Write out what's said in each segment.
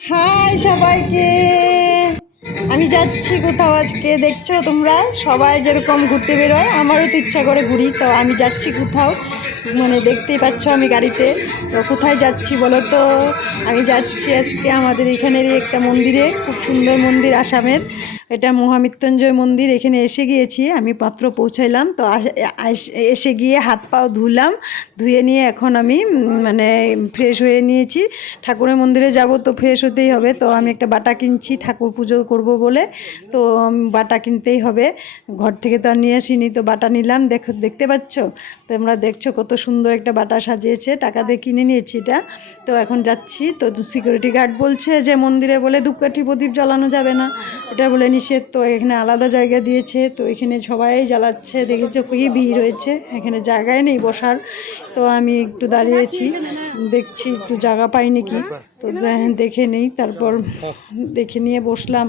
High সবাইকে। আমি যাচ্ছি কোথাও আজকে, দেখছো তোমরা সবাই যেরকম ঘুরতে বেরোয়, আমারও তো ইচ্ছা করে ঘুরি। তো আমি যাচ্ছি কোথাও, মানে দেখতেই পাচ্ছ আমি গাড়িতে। তো কোথায় যাচ্ছি বলো তো? আমি যাচ্ছি আজকে আমাদের এখানেরই একটা মন্দিরে, খুব সুন্দর মন্দির আসামের। এটা মহামৃত্যুঞ্জয় মন্দির। এখানে এসে গিয়েছি, আমি মাত্র পৌঁছাইলাম। তো এসে গিয়ে হাত পাও ধুলাম, ধুয়ে নিয়ে এখন আমি মানে ফ্রেশ হয়ে নিয়েছি। ঠাকুরের মন্দিরে যাব তো ফ্রেশ হতেই হবে। তো আমি একটা বাটা কিনছি ঠাকুর পুজো করব বলে। তো বাটা কিনতেই হবে, ঘর থেকে তো আর নিয়ে আসিনি। তো বাটা নিলাম, দেখতে পাচ্ছ তোমরা, দেখছো কত সুন্দর একটা বাটা সাজিয়েছে, টাকা দিয়ে কিনে নিয়েছি এটা। তো এখন যাচ্ছি। তো সিকিউরিটি গার্ড বলছে যে মন্দিরে বলে ধূপকাঠি প্রদীপ জ্বালানো যাবে না, এটা বলে নিষেধ। তো এখানে আলাদা জায়গা দিয়েছে, তো এখানে সবাই জ্বালাচ্ছে। দেখেছো কি ভিড় হয়েছে, এখানে জায়গায় নেই বসার। তো আমি একটু দাঁড়িয়েছি, দেখছি একটু জায়গা পাই নাকি। তো দেখে নেই, তারপর দেখে নিয়ে বসলাম।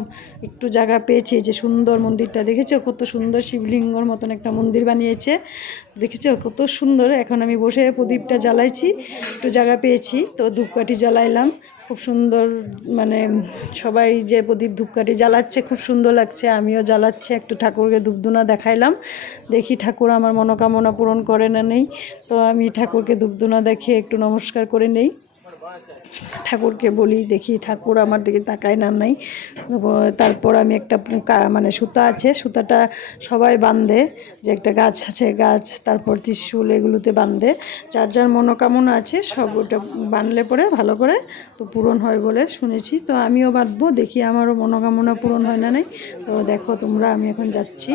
একটু জায়গা পেয়েছি। যে সুন্দর মন্দিরটা দেখেছো, কত সুন্দর শিবলিঙ্গর মতন একটা মন্দির বানিয়েছে, দেখেছো কত সুন্দর। এখন আমি বসে প্রদীপটা জ্বালাইছি, একটু জায়গা পেয়েছি তো ধূপকাঠি জ্বালাইলাম। খুব সুন্দর, মানে সবাই যে প্রদীপ ধূপকাঠি জ্বালাচ্ছে খুব সুন্দর লাগছে, আমিও জ্বালাচ্ছি। একটু ঠাকুরকে ধূপধুনা দেখাইলাম, দেখি ঠাকুর আমার মনোকামনা পূরণ করে না নেই। তো আমি ঠাকুরকে ধূপধুনা দেখিয়ে একটু নমস্কার করে নেই, ঠাকুরকে বলি দেখি ঠাকুর আমার দিকে তাকায় না নাই। তারপর আমি একটা মানে সুতা আছে, সুতাটা সবাই বাঁধে, যে একটা গাছ আছে গাছ, তারপর ত্রিশূল, এগুলোতে বাঁধে। যার যার মনোকামনা আছে সব ওটা বাঁধলে পরে ভালো করে তো পূরণ হয় বলে শুনেছি। তো আমিও বাঁধবো, দেখি আমারও মনোকামনা পূরণ হয় না নাই। তো দেখো তোমরা, আমি এখন যাচ্ছি,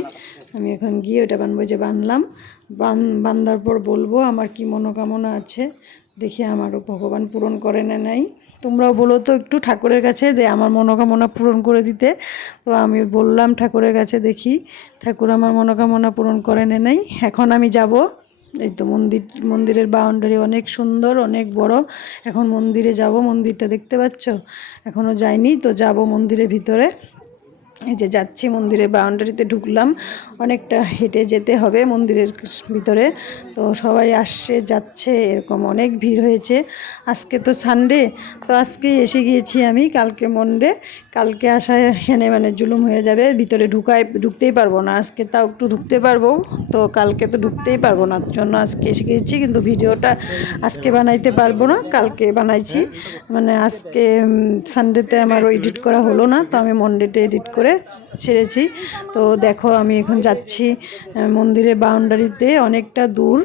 আমি এখন গিয়ে ওটা বাঁধবো। যে বাঁধলাম, বাঁধার পর বলবো আমার কি মনোকামনা আছে, দেখি আমারও ভগবান পূরণ করে না নাই। তোমরাও বলো তো একটু ঠাকুরের কাছে যে আমার মনোকামনা পূরণ করে দিতে। তো আমি বললাম ঠাকুরের কাছে, দেখি ঠাকুর আমার মনোকামনা পূরণ করে না নাই। এখন আমি যাব, এই তো মন্দিরের বাউন্ডারি অনেক সুন্দর, অনেক বড়। এখন মন্দিরে যাব, মন্দিরটা দেখতে পাচ্ছ, এখনও যাইনি। তো যাব মন্দিরের ভিতরে। এই যে যাচ্ছি, মন্দিরের বাউন্ডারিতে ঢুকলাম, অনেকটা হেঁটে যেতে হবে মন্দিরের ভিতরে। তো সবাই আসছে যাচ্ছে, এরকম অনেক ভিড় হয়েছে। আজকে তো সানডে, তো আজকে এসে গিয়েছি আমি, কালকে মন্ডে। কালকে আসা এখানে মানে জুলুম হয়ে যাবে, ভিতরে ঢুকতেই পারবো না। আজকে তাও একটু ঢুকতে পারবো, তো কালকে তো ঢুকতেই পারবো না, জন্য আজকে এসে গিয়েছি। কিন্তু ভিডিওটা আজকে বানাইতে পারবো না, কালকে বানাইছি। মানে আজকে সানডেতে আমার এডিট করা হলো না, তো আমি মন্ডেতে এডিট করে ছেড়েছি। তো দেখো আমি এখন যাচ্ছি মন্দিরের বাউন্ডারিতে, অনেকটা দূর,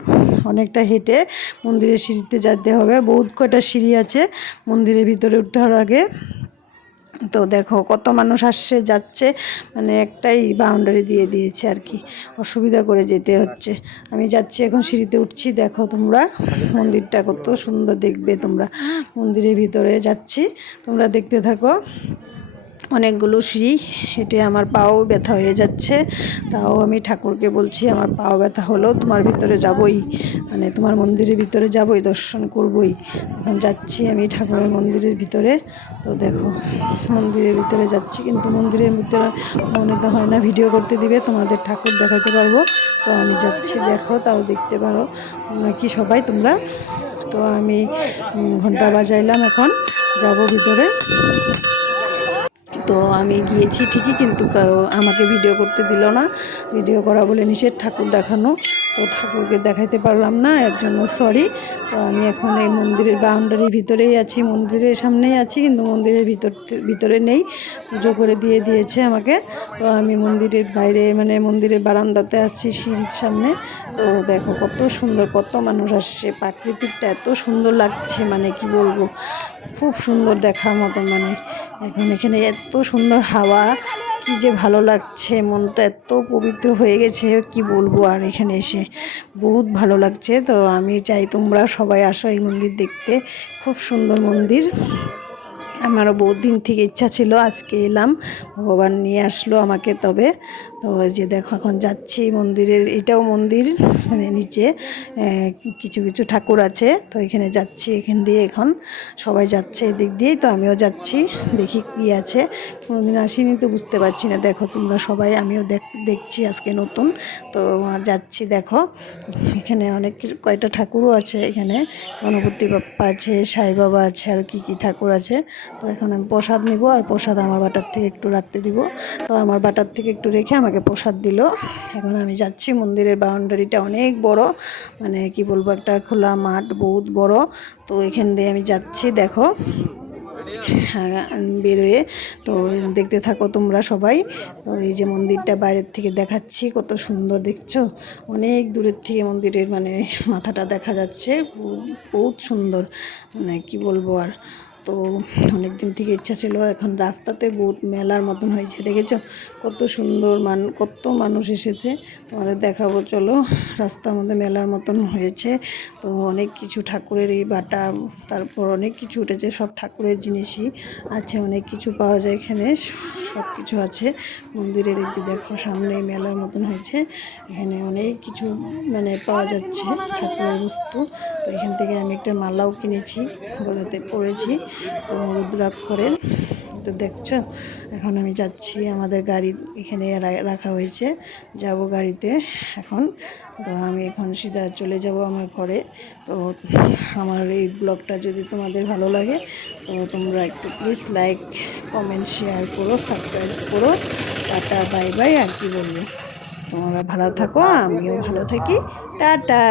অনেকটা হেঁটে মন্দিরের সিঁড়িতে যেতে হবে। বহুত কয়টা সিঁড়ি আছে মন্দিরের ভিতরে ওঠার আগে। তো দেখো কত মানুষ আসছে যাচ্ছে, মানে একটাই বাউন্ডারি দিয়ে দিয়েছে আর কি, অসুবিধা করে যেতে হচ্ছে। আমি যাচ্ছি এখন, সিঁড়িতে উঠছি। দেখো তোমরা মন্দিরটা কত সুন্দর, দেখবে তোমরা। মন্দিরের ভিতরে যাচ্ছি, তোমরা দেখতে থাকো। অনেকগুলো সিঁড়ি হেঁটে আমার পাও ব্যথা হয়ে যাচ্ছে, তাও আমি ঠাকুরকে বলছি আমার পাও ব্যথা হলো, তোমার ভিতরে যাবই, মানে তোমার মন্দিরের ভিতরে যাবই, দর্শন করবই। এখন যাচ্ছি আমি ঠাকুরের মন্দিরের ভিতরে। তো দেখো মন্দিরের ভিতরে যাচ্ছি, কিন্তু মন্দিরের ভিতরে মনে তো হয় না ভিডিও করতে দিবে, তোমাদের ঠাকুর দেখাতে পারবো। তো আমি যাচ্ছি, দেখো তাও দেখতে পারো নাকি সবাই তোমরা। তো আমি ঘন্টা বাজাইলাম, এখন যাব ভিতরে। তো আমি গিয়েছি ঠিকই, কিন্তু আমাকে ভিডিও করতে দিল না, ভিডিও করা বলে নিষেধ, ঠাকুর দেখানো। তো ঠাকুরকে দেখাইতে পারলাম না, এর জন্য সরি। তো আমি এখন এই মন্দিরের বাউন্ডারির ভিতরেই আছি, মন্দিরের সামনেই আছি, কিন্তু মন্দিরের ভিতরে নেই, পুজো করে দিয়ে দিয়েছে আমাকে। তো আমি মন্দিরের বাইরে, মানে মন্দিরের বারান্দাতে আসছি, সিঁড়ির সামনে। তো দেখো কত সুন্দর, কত মানুষ আসছে, প্রাকৃতিকটা এত সুন্দর লাগছে, মানে কি বলবো, খুব সুন্দর দেখার মতো। মানে এখন এখানে এত সুন্দর হাওয়া, কি যে ভালো লাগছে, মনটা এত পবিত্র হয়ে গেছে কি বলবো। আর এখানে এসে বহুত ভালো লাগছে। তো আমি চাই তোমরা সবাই আসো এই মন্দির দেখতে, খুব সুন্দর মন্দির। আমারও বহুত দিন থেকে ইচ্ছা ছিল, আজকে এলাম, ভগবান নিয়ে আসলো আমাকে। তবে তো এই যে দেখো এখন যাচ্ছি মন্দিরের, এটাও মন্দির, মানে নিচে কিছু কিছু ঠাকুর আছে, তো এখানে যাচ্ছি, এখান দিয়ে এখন সবাই যাচ্ছে এদিক দিয়েই, তো আমিও যাচ্ছি, দেখি কী আছে, কোনোদিন আসিনি তো বুঝতে পারছি না। দেখো তোমরা সবাই, আমিও দেখছি আজকে নতুন, তো যাচ্ছি। দেখো এখানে অনেক কয়টা ঠাকুরও আছে, এখানে গণপতি বাপ্পা আছে, সাই বাবা আছে, আর কি কি ঠাকুর আছে। তো এখন আমি প্রসাদ নিব, আর প্রসাদ আমার বাটার থেকে একটু রাখতে দিব, তো আমার বাটার থেকে একটু রেখে আমাকে প্রসাদ দিল। এখন আমি যাচ্ছি, মন্দিরের বাউন্ডারিটা অনেক বড়, মানে কি বলবো, একটা খোলা মাঠ, বহুত বড়। তো এখান দিয়ে আমি যাচ্ছি, দেখো বেরোয়ে, তো দেখতে থাকো তোমরা সবাই। তো এই যে মন্দিরটা বাইরের থেকে দেখাচ্ছি, কত সুন্দর দেখছো, অনেক দূরের থেকে মন্দিরের মানে মাথাটা দেখা যাচ্ছে, বহুত সুন্দর, মানে কি বলবো আর। তো অনেক দিন থেকে ইচ্ছা ছিল, এখন রাস্তাতে বহুত মেলার মতন হয়েছে, দেখেছো কত সুন্দর, কত মানুষ এসেছে, তোমাদের দেখাবো চলো। রাস্তার মধ্যে মেলার মতন হয়েছে, তো অনেক কিছু ঠাকুরের এই বাটা, তারপর অনেক কিছু উঠেছে, সব ঠাকুরের জিনিসই আছে, অনেক কিছু পাওয়া যায় এখানে, সব কিছু আছে মন্দিরের। এই যে দেখো সামনে মেলার মতন হয়েছে, এখানে অনেক কিছু মানে পাওয়া যাচ্ছে ঠাকুরের বস্তু। তো এখান থেকে আমি একটা মালাও কিনেছি, গলাতে পরেছি, তো রুদ্রাক্ষরের। তো দেখছো এখন আমি যাচ্ছি, আমাদের গাড়ি এখানে রাখা হয়েছে, যাব গাড়িতে এখন। তো আমি এখন সিধা চলে যাব আমার ঘরে। তো আমার এই ব্লগটা যদি তোমাদের ভালো লাগে, তো তোমরা একটু প্লিজ লাইক, কমেন্ট, শেয়ার করো, সাবস্ক্রাইব করো। টাটা, বাই বাই, আর কি বলবো, তোমরা ভালো থাকো, আমিও ভালো থাকি, টাটা।